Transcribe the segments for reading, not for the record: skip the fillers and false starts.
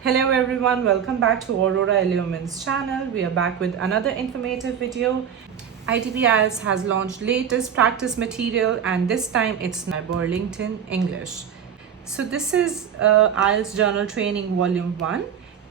Hello everyone, welcome back to Aurora Illumin's channel. We are back with another informative video. ITP IELTS has launched latest practice material and this time it's by Burlington English. So this is IELTS Journal Training Volume 1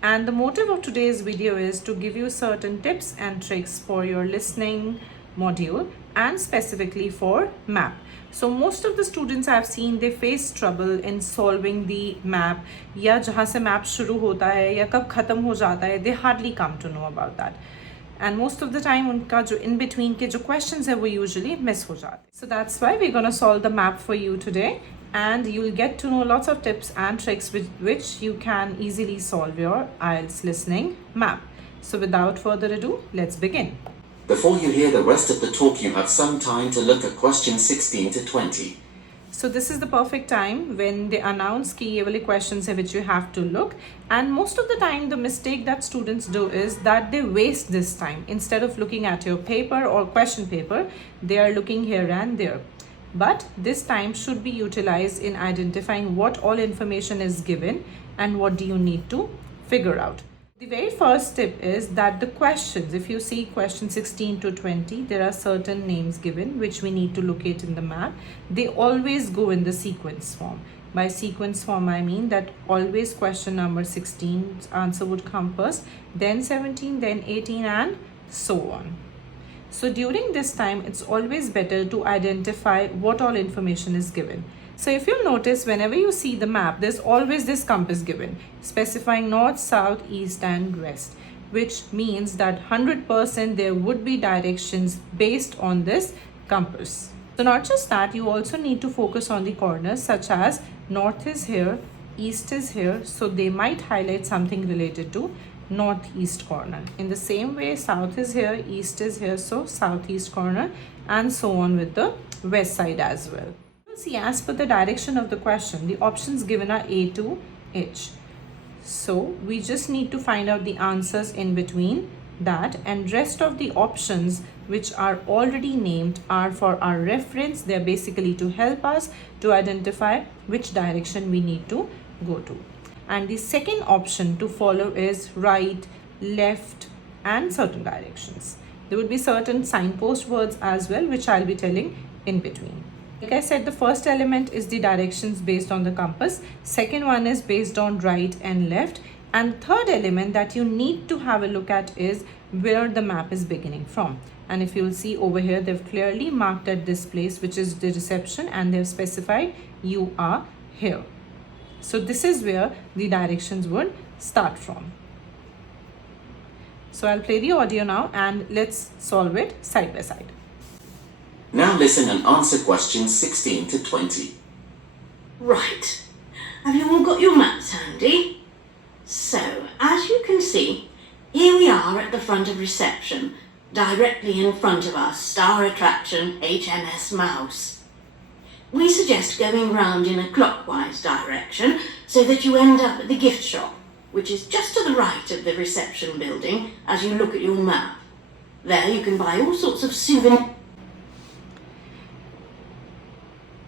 and the motive of today's video is to give you certain tips and tricks for your listening module and specifically for map. So most of the students I've seen, they face trouble in solving the map. या जहाँ से map शुरू होता है या कब ख़त्म हो जाता है, they hardly come to know about that. And most of the time उनका जो in between के जो questions है वो usually miss हो जाते हैं. So that's why we're gonna solve the map for you today, and you'll get to know lots of tips and tricks with which you can easily solve your IELTS listening map. So without further ado, let's begin. Before you hear the rest of the talk, you have some time to look at questions 16 to 20. So this is the perfect time when they announce कि ये वाले questions है which you have to look. And most of the time the mistake that students do is that they waste this time. Instead of looking at your paper or question paper, they are looking here and there. But this time should be utilized in identifying what all information is given and what do you need to figure out. The very first tip is that the questions, if you see question 16 to 20, there are certain names given which we need to locate in the map. They always go in the sequence form. By sequence form, I mean that always question number 16's answer would come first, then 17, then 18 and so on. So during this time, it's always better to identify what all information is given. So if you notice, whenever you see the map, there's always this compass given, specifying north, south, east and west, which means that 100% there would be directions based on this compass. So not just that, you also need to focus on the corners such as north is here, east is here, so they might highlight something related to northeast corner. In the same way, south is here, east is here, so southeast corner and so on with the west side as well. See, as per the direction of the question, the options given are A to H. So we just need to find out the answers in between that, and rest of the options which are already named are for our reference. They're basically to help us to identify which direction we need to go to. And the second option to follow is right, left and certain directions. There would be certain signpost words as well which I'll be telling in between. Like I said, the first element is the directions based on the compass. Second one is based on right and left. And third element that you need to have a look at is where the map is beginning from. And if you'll see over here, they've clearly marked at this place, which is the reception, and they've specified you are here. So this is where the directions would start from. So I'll play the audio now and let's solve it side by side. Now listen and answer questions 16 to 20. Right, have you all got your maps handy? So, as you can see, here we are at the front of reception, directly in front of us, star attraction HMS Mouse. We suggest going round in a clockwise direction so that you end up at the gift shop, which is just to the right of the reception building as you look at your map. There you can buy all sorts of souvenirs.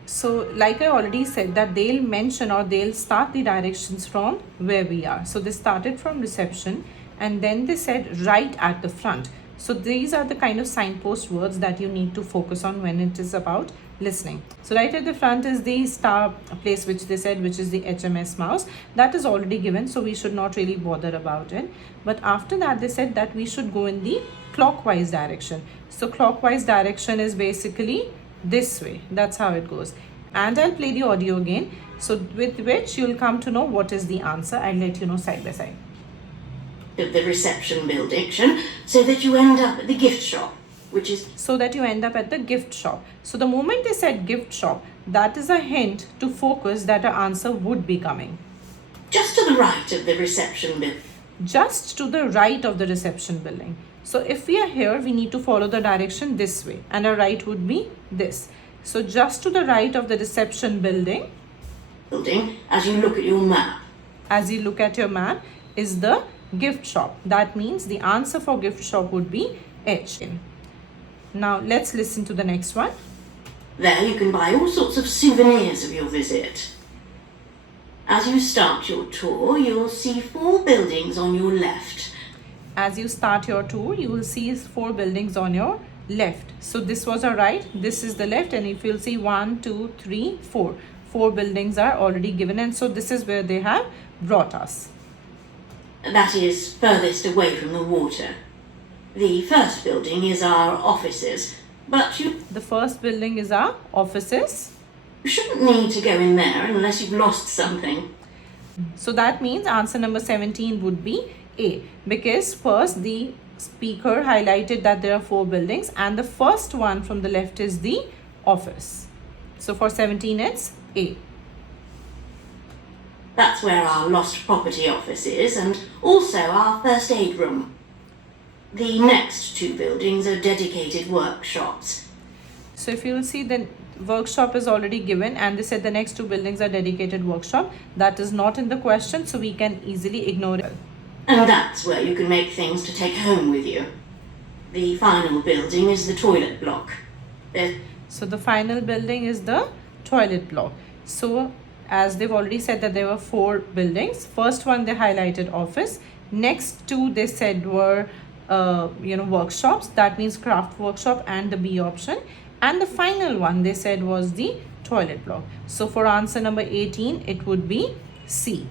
So like I already said that they'll mention or they'll start the directions from where we are. So they started from reception and then they said right at the front. So these are the kind of signpost words that you need to focus on when it is about listening. So right at the front is the star place which they said, which is the HMS Mouse. That is already given, so we should not really bother about it. But after that they said that we should go in the clockwise direction. So clockwise direction is basically this way. That's how it goes. And I'll play the audio again, so with which you'll come to know what is the answer. I'll let you know side by side. Of the reception building, so that you end up at the gift shop, which is so that you end up at the gift shop. So the moment they said gift shop, that is a hint to focus that our answer would be coming just to the right of the reception building. Just to the right of the reception building. So if we are here, we need to follow the direction this way, and our right would be this. So just to the right of the reception building, as you look at your map. As you look at your map is the gift shop. That means the answer for gift shop would be H. Now let's listen to the next one. There you can buy all sorts of souvenirs of your visit. As you start your tour, you'll see 4 buildings on your left. As you start your tour, you will see 4 buildings on your left. So this was our right, this is the left, and if you'll see 1, 2, 3, 4. 4 buildings are already given, and so this is where they have brought us. That is furthest away from the water. The first building is our offices, but The first building is our offices. you shouldn't need to go in there unless you've lost something. So that means answer number 17 would be A, because first the speaker highlighted that there are 4 buildings and the first one from the left is the office. So for 17 it's A. That's where our lost property office is, and also our first aid room. The next 2 buildings are dedicated workshops. So if you will see, the workshop is already given and they said the next 2 buildings are dedicated workshop. That is not in the question, so we can easily ignore it. And that's where you can make things to take home with you. The final building is the toilet block. So the final building is the toilet block. So as they've already said that there were 4 buildings. First one they highlighted office. Next 2 they said were workshops. That means craft workshop and the B option. And the final one they said was the toilet block. So for answer number 18 it would be C.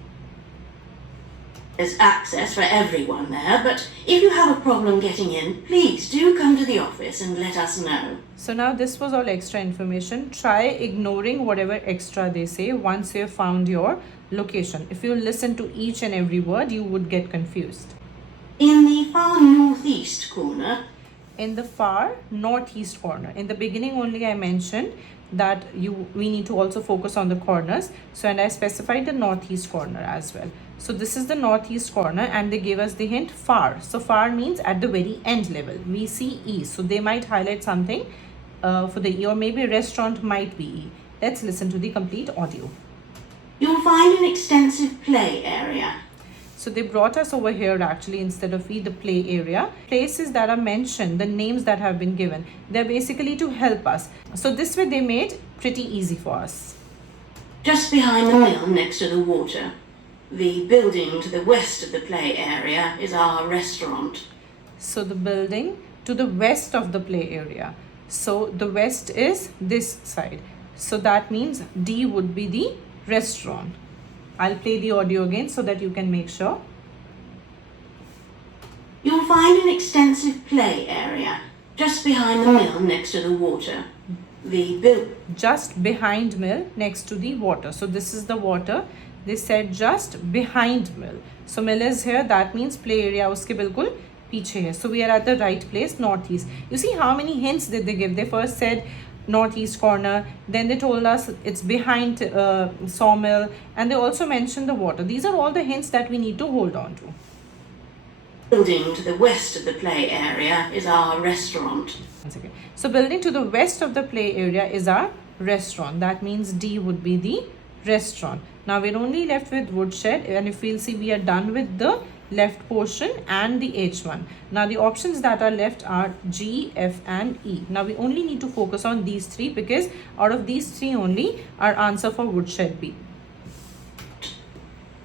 There's access for everyone there, but if you have a problem getting in, please do come to the office and let us know. So now this was all extra information. Try ignoring whatever extra they say once you have found your location. If you listen to each and every word, you would get confused. In the far northeast corner, In the far northeast corner. In the beginning only I mentioned that we need to also focus on the corners. So and I specified the northeast corner as well. So this is the northeast corner and they gave us the hint far. So far means at the very end level. We see E. So they might highlight something for the E, or maybe restaurant might be E. Let's listen to the complete audio. you'll find an extensive play area. So they brought us over here actually instead of E, the play area. Places that are mentioned, the names that have been given, they're basically to help us. So this way they made pretty easy for us. Just behind the mill next to the water. The building to the west of the play area is our restaurant. So the building to the west of the play area. So the west is this side. So that means D would be the restaurant. I'll play the audio again so that you can make sure. You'll find an extensive play area just behind the mill next to the water. Just behind mill next to the water. So this is the water. They said just behind mill. So mill is here. That means play area uske bilkul piche hai. So we are at the right place, northeast. You see how many hints did they give? They first said northeast corner, then they told us it's behind sawmill, and they also mentioned the water. These are all the hints that we need to hold on to. Building to the west of the play area is our restaurant. Once again. So building to the west of the play area is our restaurant. That means D would be the restaurant. Now we're only left with woodshed, and if we'll see, we are done with the left portion and the H1. Now the options that are left are G, F and E. Now we only need to focus on these 3 because out of these 3 only our answer for woodshed B.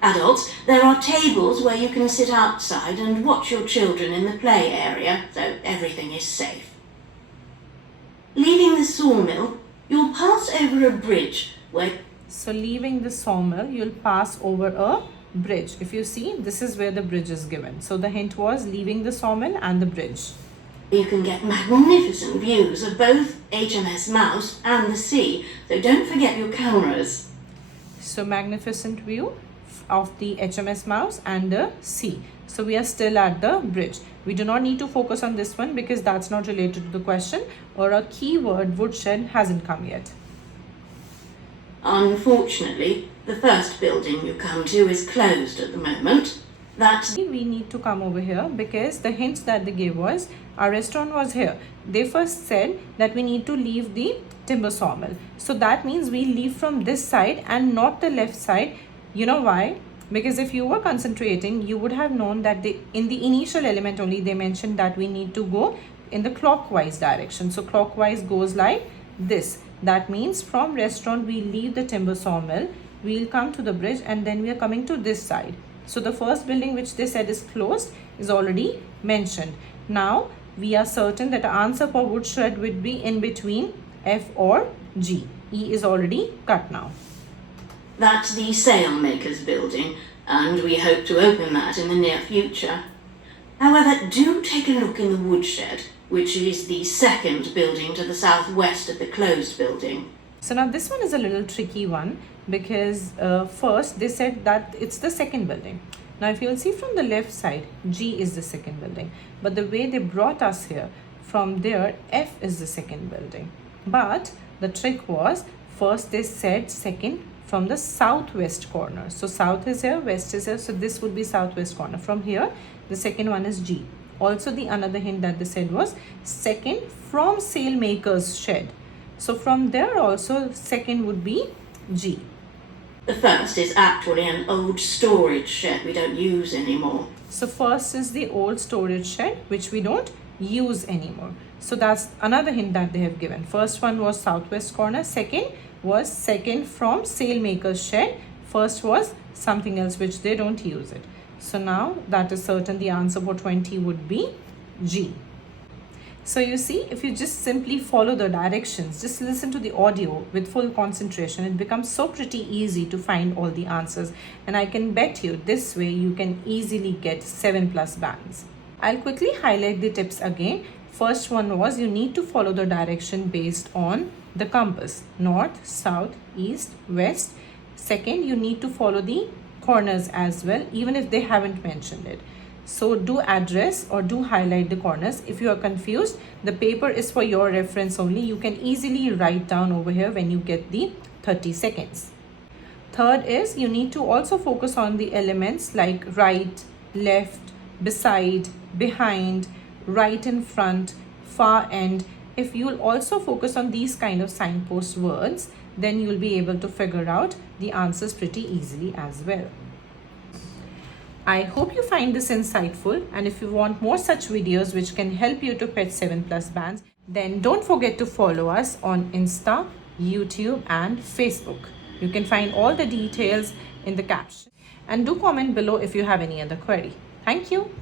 Adults, there are tables where you can sit outside and watch your children in the play area, so everything is safe. Leaving the sawmill, you'll pass over a bridge where... So leaving the sawmill, you'll pass over a bridge. If you see, this is where the bridge is given. So the hint was leaving the sawmill and the bridge. You can get magnificent views of both HMS Mouse and the sea, so don't forget your cameras. So magnificent view of the HMS Mouse and the sea. So we are still at the bridge. We do not need to focus on this one because that's not related to the question, or a keyword woodshed hasn't come yet. Unfortunately, the first building you come to is closed at the moment. We need to come over here because the hints that they gave was our restaurant was here. They first said that we need to leave the timber sawmill. So that means we leave from this side and not the left side. You know why? Because if you were concentrating, you would have known that in the initial element only they mentioned that we need to go in the clockwise direction. So clockwise goes like this. That means from restaurant we leave the timber sawmill, we'll come to the bridge and then we are coming to this side. So the first building which they said is closed is already mentioned. Now we are certain that the answer for woodshed would be in between F or G. E is already cut now. That's the sailmaker's building, and we hope to open that in the near future. However, do take a look in the woodshed, which is the second building to the southwest of the closed building. So now this one is a little tricky one because first they said that it's the second building. Now if you'll see from the left side, G is the second building. But the way they brought us here, from there, F is the second building. But the trick was, first they said second from the southwest corner. So south is here, west is here. So this would be southwest corner. From here, the second one is G. Also the another hint that they said was second from sailmaker's shed. So from there also second would be G. The first is actually an old storage shed we don't use anymore. So first is the old storage shed which we don't use anymore. So that's another hint that they have given. First one was southwest corner, second was second from sailmaker's shed, first was something else which they don't use it. So now that is certain the answer for 20 would be G. So you see, if you just simply follow the directions, just listen to the audio with full concentration, it becomes so pretty easy to find all the answers. And I can bet you this way you can easily get 7+ bands. I'll quickly highlight the tips again. First one was you need to follow the direction based on the compass, north, south, east, west. Second, you need to follow the corners as well, even if they haven't mentioned it. So do address or do highlight the corners. If you are confused, the paper is for your reference only. You can easily write down over here when you get the 30 seconds. Third is you need to also focus on the elements like right, left, beside, behind, right in front, far end. If you'll also focus on these kind of signpost words, then you'll be able to figure out the answers pretty easily as well. I hope you find this insightful, and if you want more such videos which can help you to fetch 7+ bands, then don't forget to follow us on Insta, YouTube and Facebook. You can find all the details in the caption, and do comment below if you have any other query. Thank you.